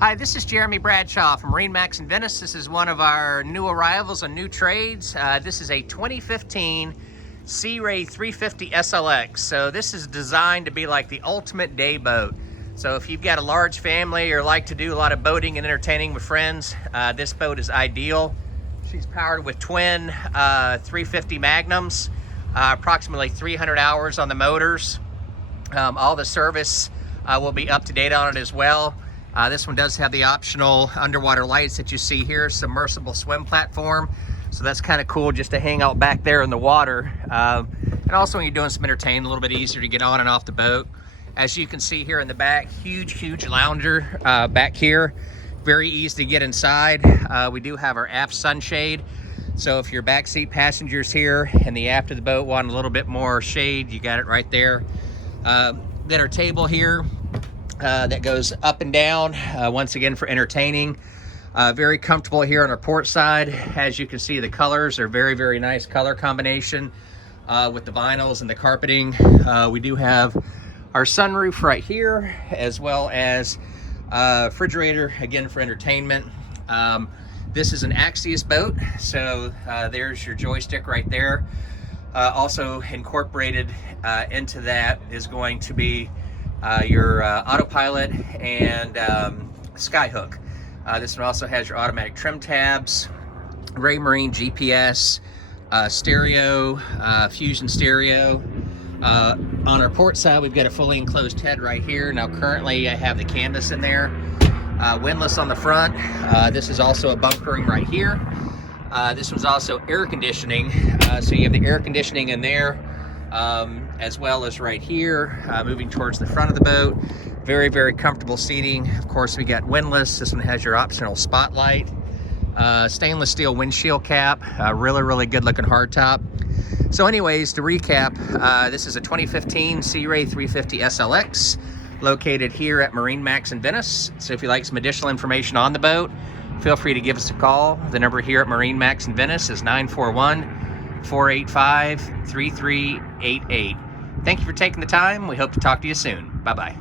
Hi, this is Jeremy Bradshaw from MarineMax Venice. This is one of our new arrivals on new trades. This is a 2015 Sea Ray 350 SLX. So this is designed to be like the ultimate day boat. So if you've got a large family or like to do a lot of boating and entertaining with friends, this boat is ideal. She's powered with twin 350 Magnums, approximately 300 hours on the motors. All the service will be up to date on it as well. This one does have the optional underwater lights that you see here, submersible swim platform. So that's kind of cool just to hang out back there in the water. And also when you're doing some entertaining, a little bit easier to get on and off the boat. As you can see here in the back, huge lounger back here. Very easy to get inside. We do have our aft sunshade. So if your backseat passengers here in the aft of the boat want a little bit more shade, you got it right there. Then our table here. That goes up and down, once again for entertaining. Very comfortable here on our port side. As you can see, the colors are very nice color combination with the vinyls and the carpeting. We do have our sunroof right here, as well as refrigerator, again for entertainment. This is an Axius boat, so there's your joystick right there. Also incorporated into that is going to be your autopilot and skyhook. This one also has your automatic trim tabs, Raymarine GPS, stereo, fusion stereo. On our port side, we've got a fully enclosed head right here. Now currently I have the canvas in there. Windlass on the front. This is also a bunkering right here. This one's also air conditioning. So you have the air conditioning in there. As well as right here, moving towards the front of the boat. Very comfortable seating. Of course, we got windlass. This one has your optional spotlight. Stainless steel windshield cap. Really good looking hardtop. So anyways, to recap, this is a 2015 Sea Ray 350 SLX located here at MarineMax Venice. So if you'd like some additional information on the boat, feel free to give us a call. The number here at MarineMax Venice is 941-485-3388. Thank you for taking the time. We hope to talk to you soon. Bye-bye.